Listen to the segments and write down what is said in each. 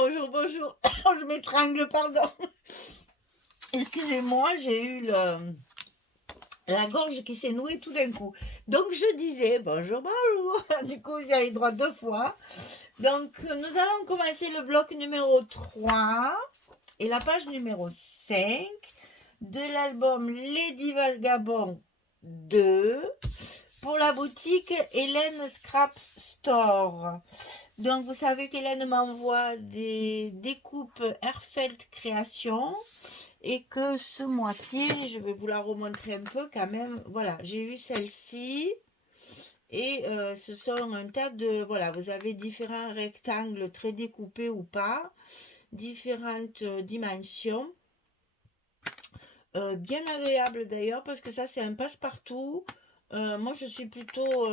Bonjour, bonjour. Je m'étrangle, pardon. Excusez-moi, j'ai eu la gorge qui s'est nouée tout d'un coup. Donc je disais bonjour, bonjour. Du coup, vous y allez droit 2 fois. Donc nous allons commencer le bloc numéro 3 et la page numéro 5 de l'album Les Divagabonds 2 pour la boutique Hélène Scrap Store. Donc vous savez qu'Hélène m'envoie des découpes Herfeld Création et que ce mois-ci, je vais vous la remontrer un peu quand même. Voilà, j'ai eu celle-ci et ce sont un tas de... Voilà, vous avez différents rectangles très découpés ou pas, différentes dimensions. Bien agréable d'ailleurs parce que ça c'est un passe-partout. Moi je suis plutôt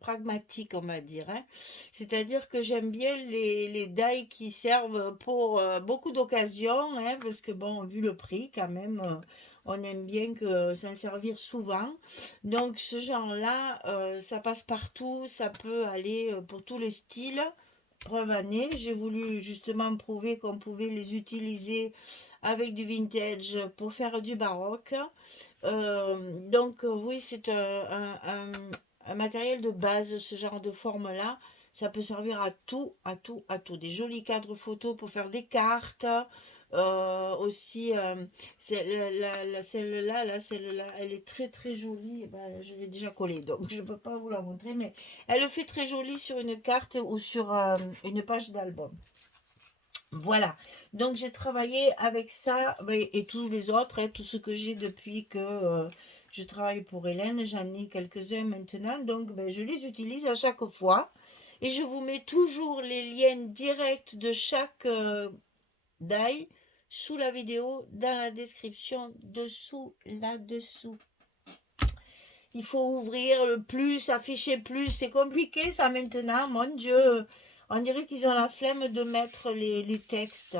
pragmatique, on va dire, hein. C'est-à-dire que j'aime bien les die qui servent pour beaucoup d'occasions, hein, parce que bon, vu le prix quand même, on aime bien que s'en servir souvent. Donc ce genre-là, ça passe partout, ça peut aller pour tous les styles. Preuve année, j'ai voulu justement prouver qu'on pouvait les utiliser avec du vintage pour faire du baroque. Oui, c'est un matériel de base, ce genre de forme-là. Ça peut servir à tout, à tout, à tout. Des jolis cadres photos pour faire des cartes. Aussi, celle-là, elle est très très jolie. Ben, je l'ai déjà collée, donc je ne peux pas vous la montrer, mais elle le fait très jolie sur une carte ou sur une page d'album. Voilà, donc j'ai travaillé avec ça et tous les autres, hein, tout ce que j'ai depuis que je travaille pour Hélène, j'en ai quelques-uns maintenant, donc je les utilise à chaque fois et je vous mets toujours les liens directs de chaque die sous la vidéo, dans la description, dessous, là-dessous. Il faut ouvrir le plus, afficher plus, c'est compliqué ça maintenant, mon Dieu. On dirait qu'ils ont la flemme de mettre les textes.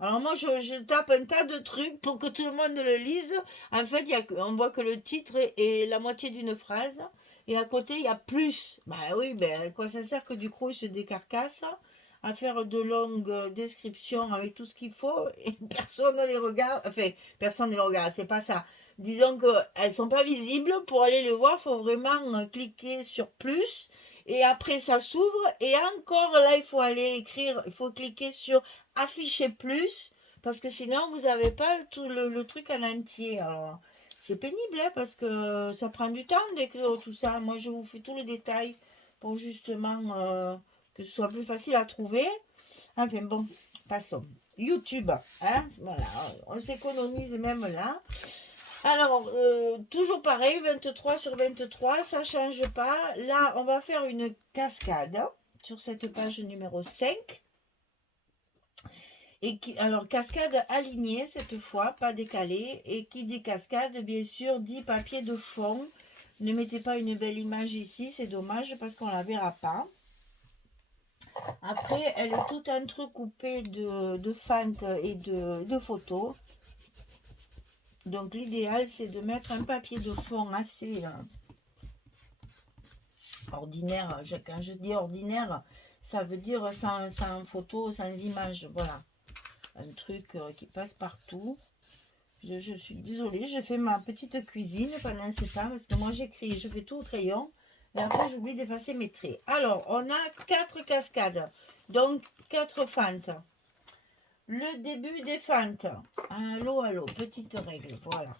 Alors moi, je tape un tas de trucs pour que tout le monde le lise. En fait, on voit que le titre est la moitié d'une phrase. Et à côté, il y a plus. Bah oui, à quoi ça sert que du coup, ils se décarcassent à faire de longues descriptions avec tout ce qu'il faut et personne ne les regarde. Enfin, personne ne les regarde, c'est pas ça. Disons qu'elles ne sont pas visibles. Pour aller les voir, il faut vraiment cliquer sur plus. Et après, ça s'ouvre. Et encore là, il faut aller écrire. Il faut cliquer sur afficher plus. Parce que sinon, vous n'avez pas tout le truc en entier. Alors, c'est pénible, hein, parce que ça prend du temps d'écrire tout ça. Moi, je vous fais tout le détail pour justement que ce soit plus facile à trouver. Enfin bon, passons. YouTube, hein, voilà, on s'économise même là. Alors, toujours pareil, 23 sur 23, ça ne change pas. Là, on va faire une cascade sur cette page numéro 5. Alors, cascade alignée cette fois, pas décalée. Et qui dit cascade, bien sûr, dit papier de fond. Ne mettez pas une belle image ici, c'est dommage parce qu'on ne la verra pas. Après, elle est tout entrecoupée de fentes et de photos. Donc l'idéal, c'est de mettre un papier de fond assez ordinaire. Quand je dis ordinaire, ça veut dire sans photo, sans image. Voilà, un truc qui passe partout. Je suis désolée, je fais ma petite cuisine pendant ce temps parce que moi j'écris, je fais tout au crayon. Et après, j'oublie d'effacer mes traits. Alors, on a 4 cascades, donc 4 fentes. Le début des fentes. Allô, allô, petite règle, voilà.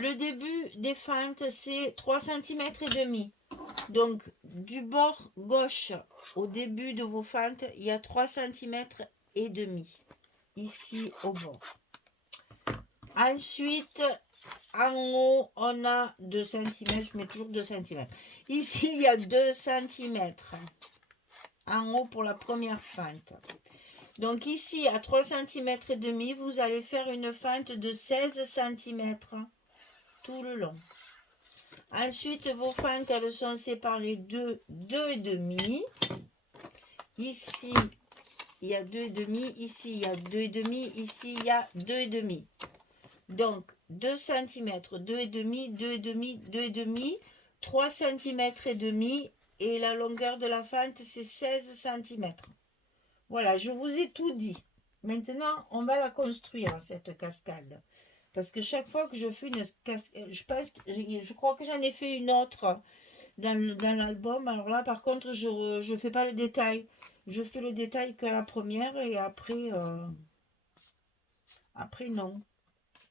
Le début des fentes, c'est 3 cm et demi. Donc, du bord gauche au début de vos fentes, il y a 3 cm et demi. Ici, au bord. Ensuite, en haut, on a 2 cm. Je mets toujours 2 cm. Ici, il y a 2 cm. En haut pour la première fente. Donc ici, à 3 cm et demi, vous allez faire une fente de 16 cm tout le long. Ensuite, vos fentes, elles sont séparées de 2,5. Ici, il y a 2,5. Ici, il y a 2,5. Ici, il y a 2,5. Donc, 2 cm, 2,5, 2,5, 2,5, 3 cm et demi. Et la longueur de la fente, c'est 16 cm. Voilà, je vous ai tout dit. Maintenant, on va la construire, cette cascade. Parce que chaque fois que je fais une cascade, je crois que j'en ai fait une autre dans l'album. Alors là, par contre, je ne fais pas le détail. Je fais le détail que la première et après non.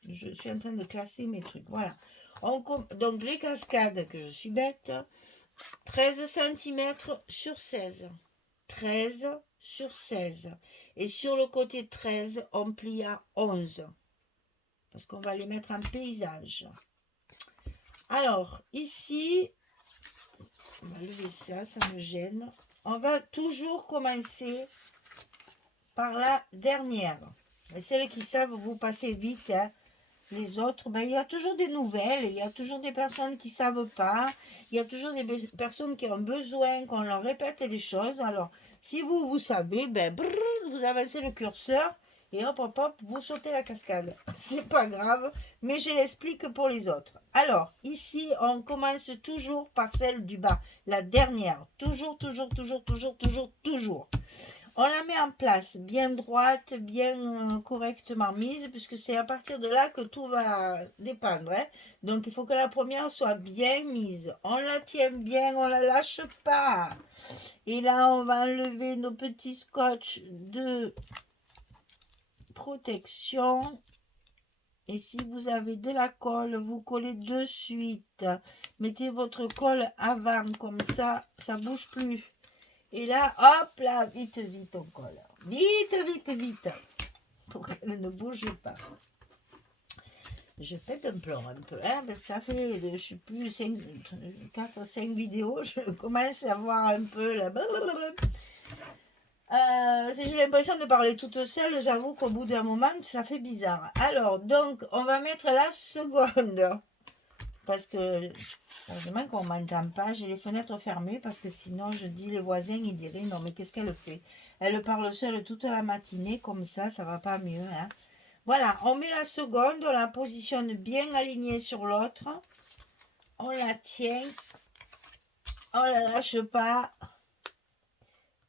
Je suis en train de classer mes trucs. Voilà. Donc les cascades, que je suis bête, 13 cm sur 16. 13 sur 16. Et sur le côté 13, on plie à 11. Parce qu'on va les mettre en paysage. Alors, ici, on va lever ça, ça me gêne. On va toujours commencer par la dernière. Et celles qui savent, vous passez vite, hein. Les autres, ben, il y a toujours des nouvelles, il y a toujours des personnes qui ne savent pas, il y a toujours des personnes qui ont besoin qu'on leur répète les choses. Alors, si vous savez, ben, brrr, vous avancez le curseur et hop, hop, hop, vous sautez la cascade. C'est pas grave, mais je l'explique pour les autres. Alors, ici, on commence toujours par celle du bas, la dernière. Toujours, toujours, toujours, toujours, toujours, toujours. On la met en place, bien droite, bien correctement mise, puisque c'est à partir de là que tout va dépendre. Hein. Donc, il faut que la première soit bien mise. On la tient bien, on ne la lâche pas. Et là, on va enlever nos petits scotch de protection. Et si vous avez de la colle, vous collez de suite. Mettez votre colle avant, comme ça ne bouge plus. Et là, hop là, vite, vite, on colle. Vite, vite, vite. Pour qu'elle ne bouge pas. Je pète un plomb un peu. Hein, ça fait, je ne sais plus, 4-5 vidéos. Je commence à voir un peu la... Si j'ai l'impression de parler toute seule, j'avoue qu'au bout d'un moment, ça fait bizarre. Alors, donc, on va mettre la seconde. Parce que, heureusement qu'on ne m'entend pas, j'ai les fenêtres fermées parce que sinon, je dis, les voisins, ils diraient, non, mais qu'est-ce qu'elle fait? Elle parle seule toute la matinée, comme ça va pas mieux. Hein. Voilà, on met la seconde, on la positionne bien alignée sur l'autre. On la tient, on la lâche pas.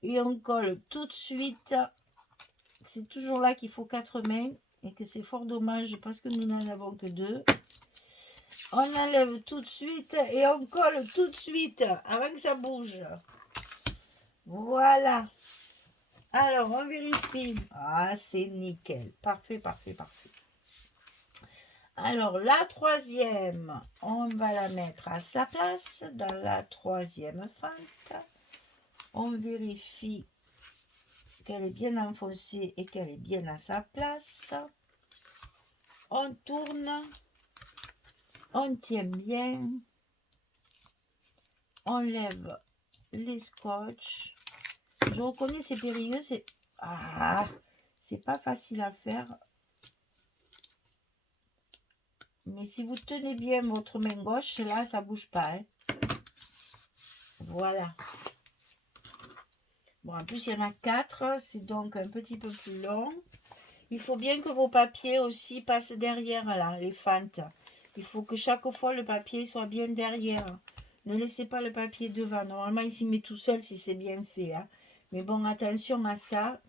Et on colle tout de suite. C'est toujours là qu'il faut 4 mains et que c'est fort dommage parce que nous n'en avons que 2. On enlève tout de suite et on colle tout de suite avant que ça bouge. Voilà. Alors, on vérifie. Ah, c'est nickel. Parfait, parfait, parfait. Alors, la troisième, on va la mettre à sa place dans la troisième fente. On vérifie qu'elle est bien enfoncée et qu'elle est bien à sa place. On tourne. On tient bien. On lève les scotch. Je reconnais, c'est périlleux. C'est pas facile à faire. Mais si vous tenez bien votre main gauche, là, ça bouge pas. Hein. Voilà. Bon, en plus, il y en a 4. C'est donc un petit peu plus long. Il faut bien que vos papiers aussi passent derrière, là, les fentes. Il faut que chaque fois, le papier soit bien derrière. Ne laissez pas le papier devant. Normalement, il s'y met tout seul si c'est bien fait. Hein. Mais bon, attention à ça.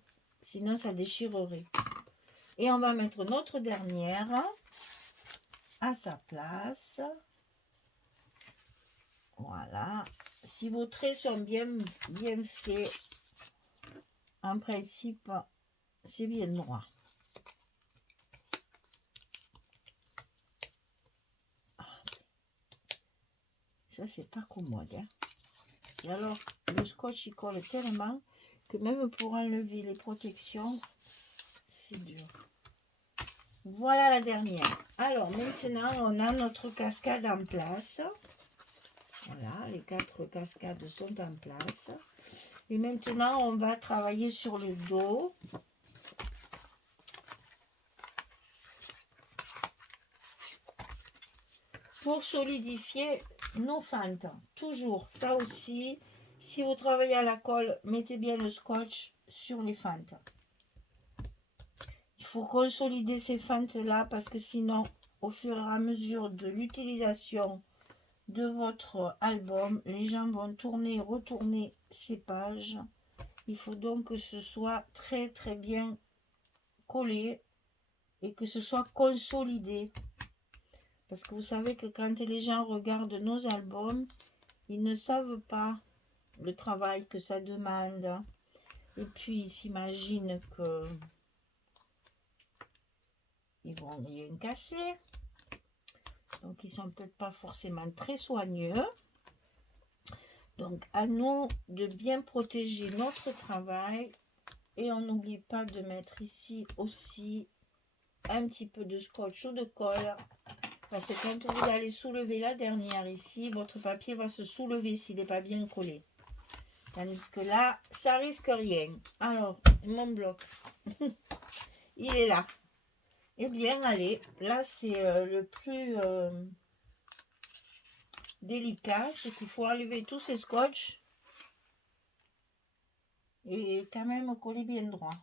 Sinon, ça déchirerait. Et on va mettre notre dernière à sa place. Voilà. Si vos traits sont bien faits, en principe, c'est bien droit. Ça, c'est pas commode. Hein. Et alors, le scotch, il colle tellement que même pour enlever les protections, c'est dur. Voilà la dernière. Alors, maintenant, on a notre cascade en place. Voilà, les 4 cascades sont en place. Et maintenant, on va travailler sur le dos. Pour solidifier nos fentes. Toujours, ça aussi, si vous travaillez à la colle, mettez bien le scotch sur les fentes. Il faut consolider ces fentes-là parce que sinon, au fur et à mesure de l'utilisation de votre album, les gens vont tourner et retourner ces pages Il faut donc que ce soit très très bien collé et que ce soit consolidé. Parce que vous savez que quand les gens regardent nos albums, ils ne savent pas le travail que ça demande. Et puis ils s'imaginent que ils vont rien casser. Donc ils sont peut-être pas forcément très soigneux. Donc à nous de bien protéger notre travail. Et on n'oublie pas de mettre ici aussi un petit peu de scotch ou de colle. Parce que quand vous allez soulever la dernière ici, votre papier va se soulever s'il n'est pas bien collé. Tandis que là, ça risque rien. Alors, mon bloc, il est là. Eh bien, allez, là c'est le plus délicat, c'est qu'il faut enlever tous ces scotch et quand même coller bien droit.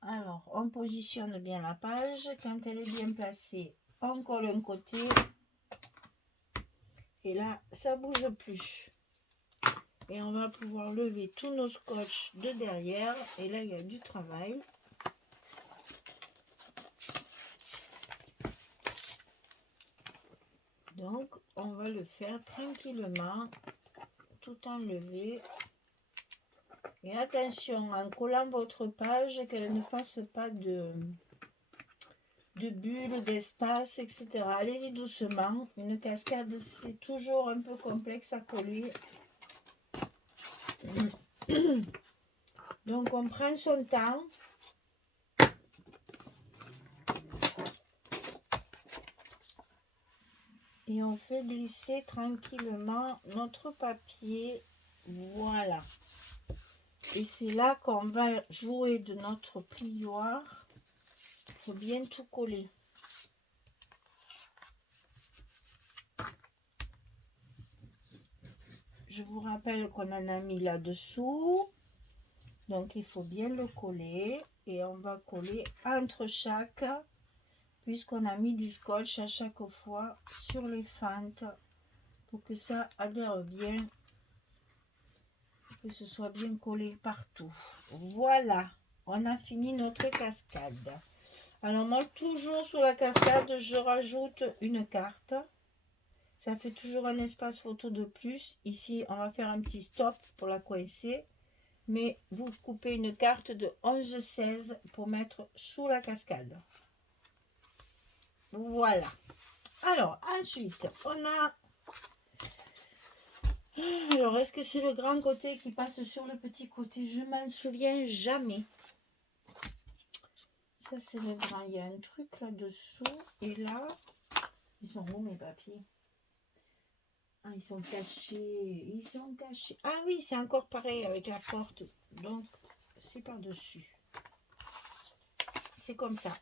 Alors, on positionne bien la page. Quand elle est bien placée, on colle un côté. Et là, ça ne bouge plus. Et on va pouvoir lever tous nos scotch de derrière. Et là, il y a du travail. Donc, on va le faire tranquillement, tout enlever. Et attention, en collant votre page, qu'elle ne fasse pas de bulles, d'espace, etc. Allez-y doucement. Une cascade, c'est toujours un peu complexe à coller. Donc, on prend son temps. Et on fait glisser tranquillement notre papier. Voilà. Et c'est là qu'on va jouer de notre plioir. Il faut bien tout coller. Je vous rappelle qu'on en a mis là-dessous. Donc il faut bien le coller. Et on va coller entre chaque, puisqu'on a mis du scotch à chaque fois sur les fentes pour que ça adhère bien, que ce soit bien collé partout. Voilà, on a fini notre cascade. Alors moi, toujours sur la cascade, je rajoute une carte. Ça fait toujours un espace photo de plus. Ici, on va faire un petit stop pour la coincer. Mais vous coupez une carte de 11-16 pour mettre sous la cascade. Voilà. Alors, ensuite, on a... Alors, est-ce que c'est le grand côté qui passe sur le petit côté? Je m'en souviens jamais. Ça, c'est le grand. Il y a un truc là-dessous. Et là, ils sont où mes papiers? Ah, ils sont cachés. Ils sont cachés. Ah oui, c'est encore pareil avec la porte. Donc, c'est par-dessus. C'est comme ça.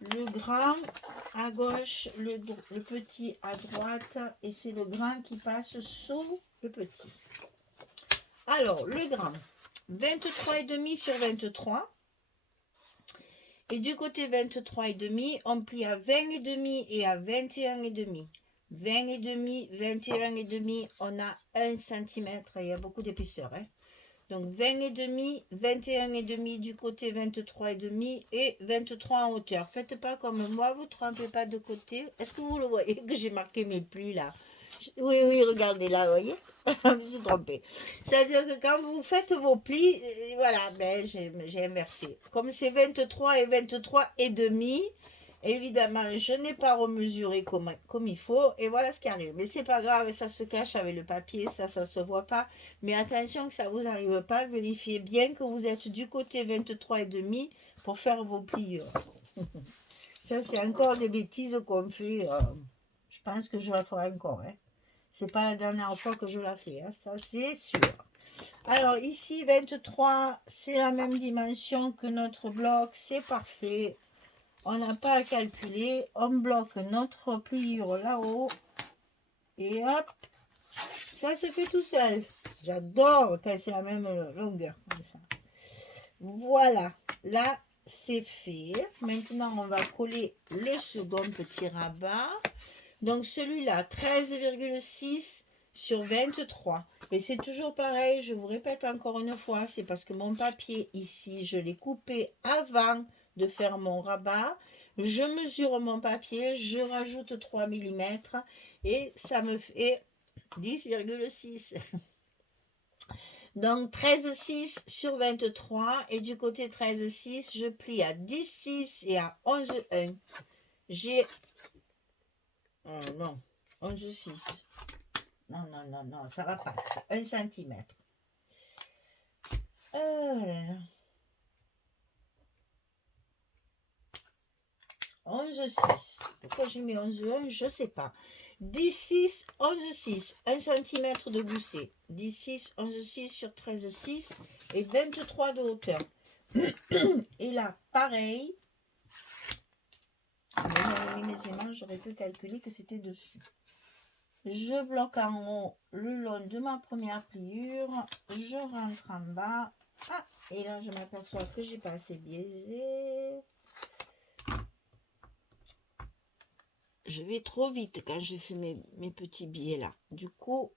Le grand à gauche, le petit à droite. Et c'est le grand qui passe sous le petit. Alors, le grand. 23,5 sur 23. Et du côté 23,5, on plie à 20,5 et à 21,5. 20,5, 21,5, on a 1 cm. Il y a beaucoup d'épaisseur. Hein. Donc 20,5, 21,5 du côté 23,5 et 23 en hauteur. Faites pas comme moi, vous ne trompez pas de côté. Est-ce que vous le voyez que j'ai marqué mes plis là? Oui, oui, regardez là, vous voyez. Je me suis trompée. C'est-à-dire que quand vous faites vos plis, voilà, ben, j'ai inversé. Comme c'est 23 et 23 et demi, évidemment, je n'ai pas remesuré comme il faut. Et voilà ce qui arrive. Mais c'est pas grave, ça se cache avec le papier, ça se voit pas. Mais attention que ça vous arrive pas. Vérifiez bien que vous êtes du côté 23 et demi pour faire vos pliures. Ça, c'est encore des bêtises qu'on fait. Je pense que je la ferai encore. Hein. C'est pas la dernière fois que je la fais, hein, ça c'est sûr. Alors ici 23, c'est la même dimension que notre bloc, c'est parfait. On n'a pas à calculer, on bloque notre pliure là-haut. Et hop, ça se fait tout seul. J'adore quand c'est la même longueur comme ça. Voilà, là c'est fait. Maintenant on va coller le second petit rabat. Donc celui-là, 13,6 sur 23. Et c'est toujours pareil, je vous répète encore une fois, c'est parce que mon papier ici, je l'ai coupé avant de faire mon rabat. Je mesure mon papier, je rajoute 3 mm et ça me fait 10,6. Donc 13,6 sur 23 et du côté 13,6, je plie à 10,6 et à 11,1. J'ai... non, 11,6. Non, non, non, non, ça va pas. 1 cm. Oh là là. 11,6. Pourquoi j'ai mis 11,1? Je sais pas. 10,6, 11,6. 1 cm de gousset. 10,6, 11,6 sur 13,6 et 23 de hauteur. Et là, pareil. J'avais mis mes aimants, j'aurais pu calculer que c'était dessus. Je bloque en haut le long de ma première pliure. Je rentre en bas. Ah, et là, je m'aperçois que j'ai pas assez biaisé. Je vais trop vite quand je fais mes petits biais là. Du coup,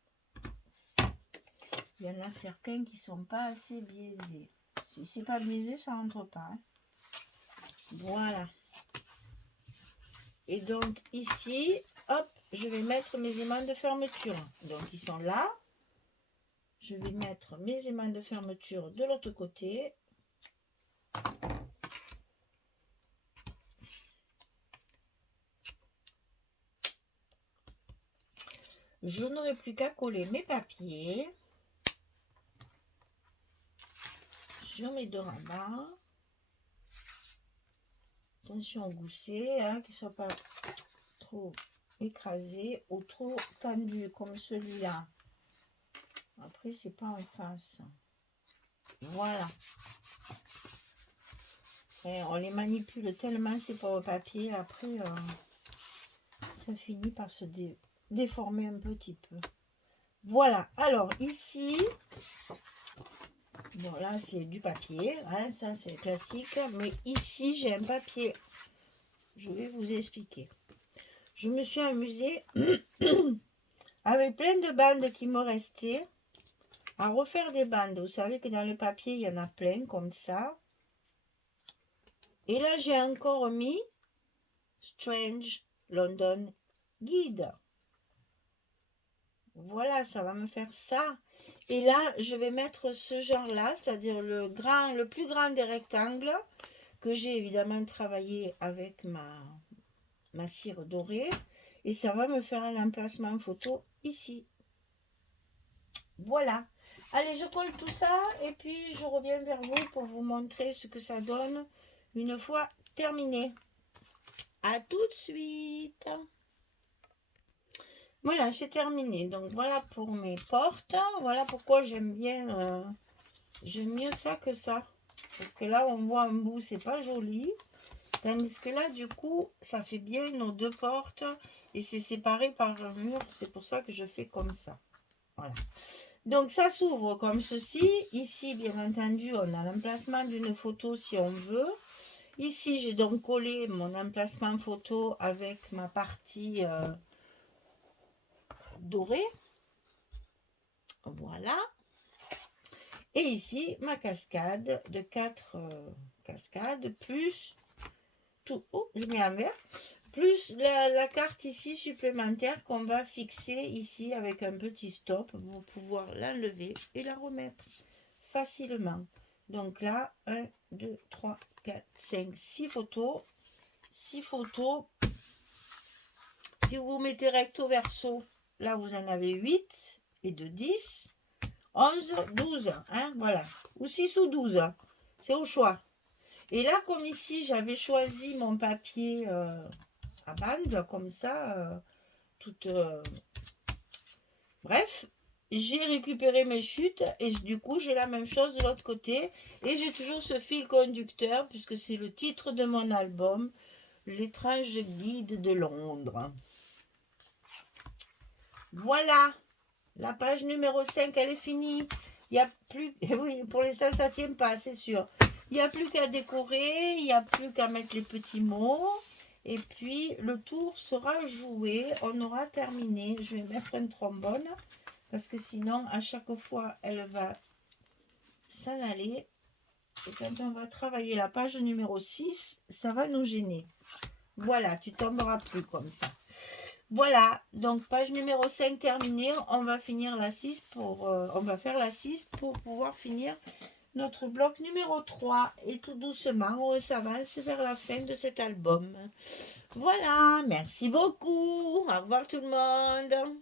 il y en a certains qui sont pas assez biaisés. Si c'est pas biaisé, ça rentre pas. Hein. Voilà. Et donc ici, hop, je vais mettre mes aimants de fermeture. Donc ils sont là. Je vais mettre mes aimants de fermeture de l'autre côté. Je n'aurai plus qu'à coller mes papiers sur mes deux rabats. Attention au gousset, hein, qu'il ne soit pas trop écrasé ou trop tendu comme celui-là. Après, c'est pas en face. Voilà. Et on les manipule tellement, c'est pas au papier. Après, ça finit par se déformer un petit peu. Voilà. Alors, ici, bon, là, c'est du papier. Hein, ça, c'est classique. Mais ici, j'ai un papier. Je vais vous expliquer. Je me suis amusée avec plein de bandes qui me restaient à refaire des bandes. Vous savez que dans le papier, il y en a plein comme ça. Et là, j'ai encore mis Strange London Guide. Voilà, ça va me faire ça. Et là, je vais mettre ce genre-là, c'est-à-dire le plus grand des rectangles que j'ai évidemment travaillé avec ma cire dorée. Et ça va me faire un emplacement photo ici. Voilà. Allez, je colle tout ça et puis je reviens vers vous pour vous montrer ce que ça donne une fois terminé. À tout de suite. Voilà, j'ai terminé. Donc voilà pour mes portes. Voilà pourquoi j'aime bien, j'aime mieux ça que ça. Parce que là, on voit un bout, c'est pas joli. Tandis que là, du coup, ça fait bien nos deux portes. Et c'est séparé par un mur. C'est pour ça que je fais comme ça. Voilà. Donc ça s'ouvre comme ceci. Ici, bien entendu, on a l'emplacement d'une photo si on veut. Ici, j'ai donc collé mon emplacement photo avec ma partie dorée. Voilà. Et ici, ma cascade de 4 cascades, plus tout. Oh, je mets l'envers. Plus la carte ici supplémentaire qu'on va fixer ici avec un petit stop pour pouvoir l'enlever et la remettre facilement. Donc là, 1, 2, 3, 4, 5, 6 photos. 6 photos. Si vous mettez recto verso, là vous en avez 8 et de 10. 11, 12, hein, voilà. Ou 6 ou 12, c'est au choix. Et là, comme ici, j'avais choisi mon papier à bande, comme ça, bref, j'ai récupéré mes chutes et du coup, j'ai la même chose de l'autre côté. Et j'ai toujours ce fil conducteur, puisque c'est le titre de mon album, L'étrange guide de Londres. Voilà. La page numéro 5, elle est finie. Il n'y a plus... Oui, pour l'instant, ça ne tient pas, c'est sûr. Il n'y a plus qu'à décorer, il n'y a plus qu'à mettre les petits mots. Et puis, le tour sera joué. On aura terminé. Je vais mettre une trombone. parce que sinon, à chaque fois, elle va s'en aller. Et quand on va travailler la page numéro 6, ça va nous gêner. Voilà, tu tomberas plus comme ça. Voilà, donc page numéro 5 terminée. On va finir la 6 pour... on va faire la 6 pour pouvoir finir notre bloc numéro 3. Et tout doucement, on s'avance vers la fin de cet album. Voilà, merci beaucoup. Au revoir tout le monde.